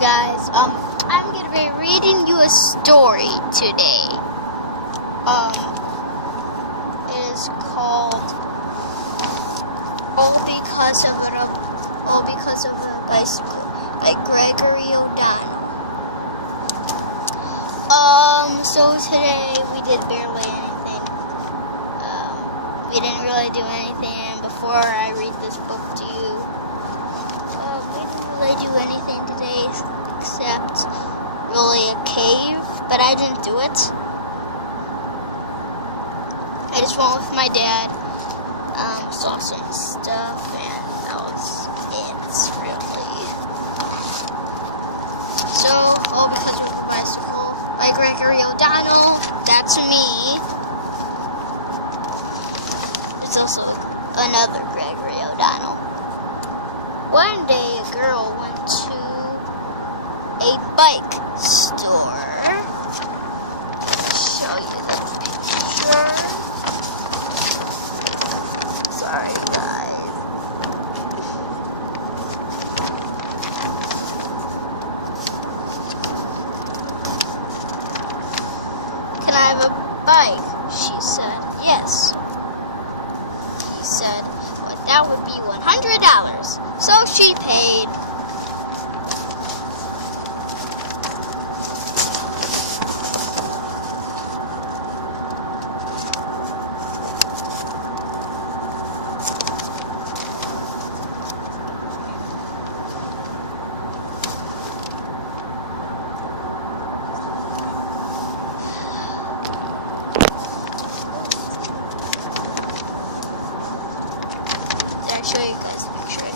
guys, I'm gonna be reading you a story today. It is called All Because of a Bicycle by Gregory O'Donnell. So today we did barely anything. We didn't really do anything before I read this book to you. We didn't really do anything today except really a cave, but I didn't do it. I just went with my dad, saw some stuff, and that was it, really. So, All Because of a Bicycle by Gregory O'Donnell, that's me. There's also another Gregory O'Donnell. One day, a girl went to a bike store. Show you the picture. Sorry, guys. Can I have a bike? She said, yes. He said, well, that would be $100. So she paid. I'll show you guys the picture.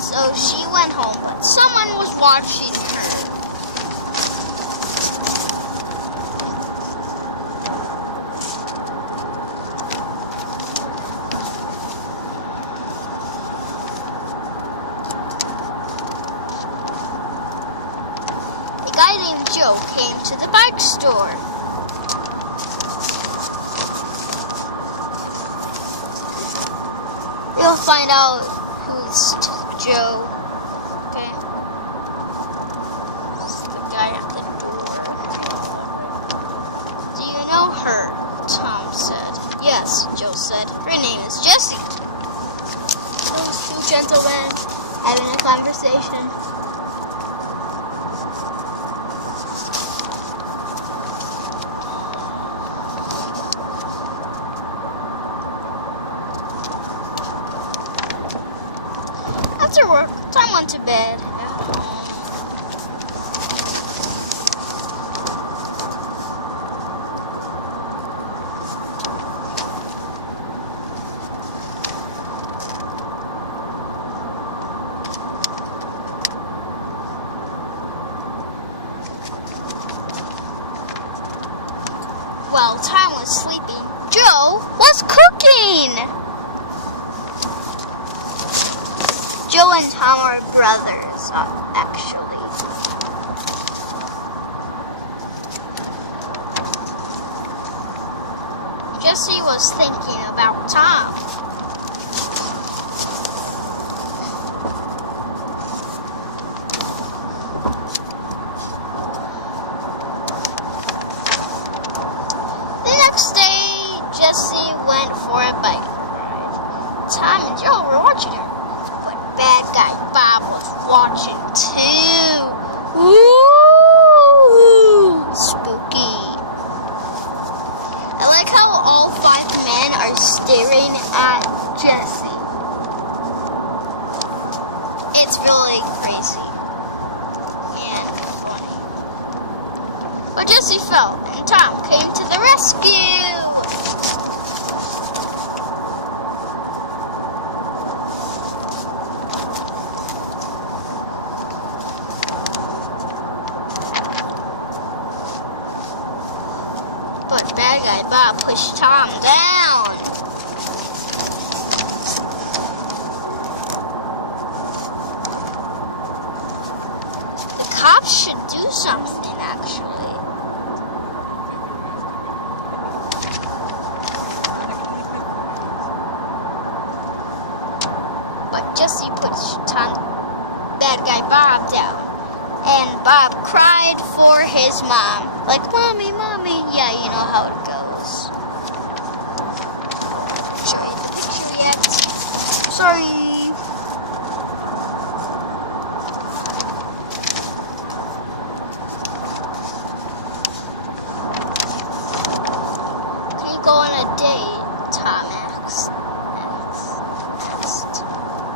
So she went home, but someone was watching her. A guy named Joe came to the bike store. You'll find out who's Joe. Okay. It's the guy at the door. Do you know her? Tom said. Yes, Joe said. Her name is Jessie. Those two gentlemen having a conversation. After work, Tom went to bed. While Tom was sleeping, Joe was cooking. Joe and Tom are brothers, actually. Jessie was thinking about Tom. The next day, Jessie went for a bike ride. Tom and Joe were watching her. Bad guy Bob was watching too. Ooh, spooky. I like how all 5 men are staring at Jessie. It's really crazy and funny. But Jessie fell, and Tom came to the rescue. But bad guy Bob pushed Tom down. The cops should do something, actually. But Jessie pushed Tom, bad guy Bob down. And Bob cried for his mom. Like, Mommy, Mommy. Yeah, you know how it goes. Show you the picture yet. Sorry. Can you go on a date, Tom asked.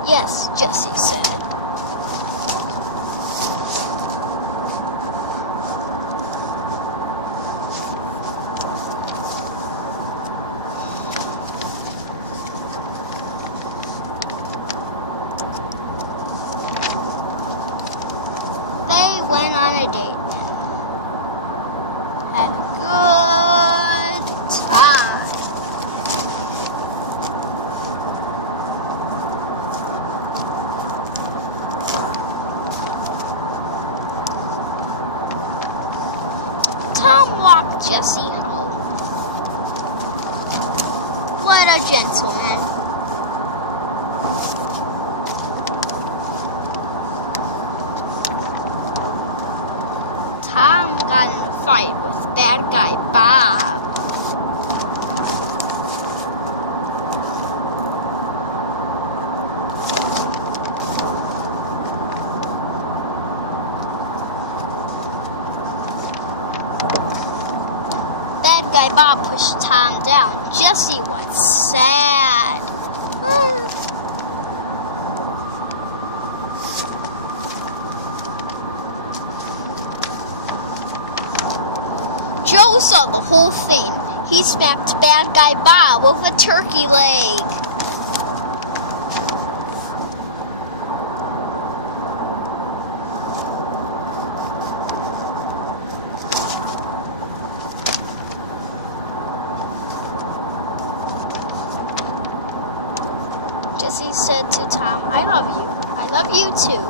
Yes, Jesse said. Jesse home. What a gentleman. Tom got in a fight with bad guy Bob. Guy Bob pushed Tom down. Jesse was sad. Joe saw the whole thing. He smacked bad guy Bob with a turkey leg. Jesse said to Tom, I love you. I love you too.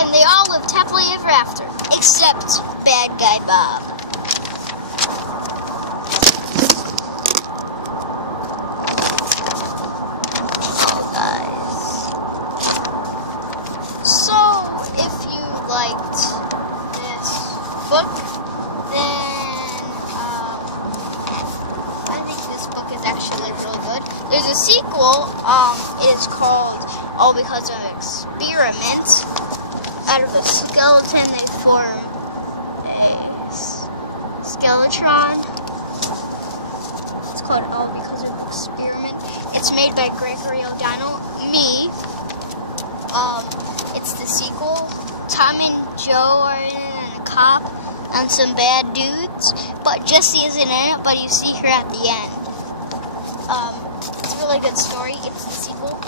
And they all lived happily ever after, except bad guy Bob. Liked this book, then I think this book is actually really good. There's a sequel, it's called All Because of Experiment. Out of a skeleton they form a skeletron. It's called All Because of Experiment. It's made by Gregory O'Donnell. Me. It's the sequel. Tom and Joe are in it, and a cop and some bad dudes, but Jessie isn't in it, but you see her at the end. It's a really good story. It's the sequel.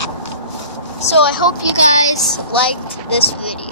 So I hope you guys liked this video.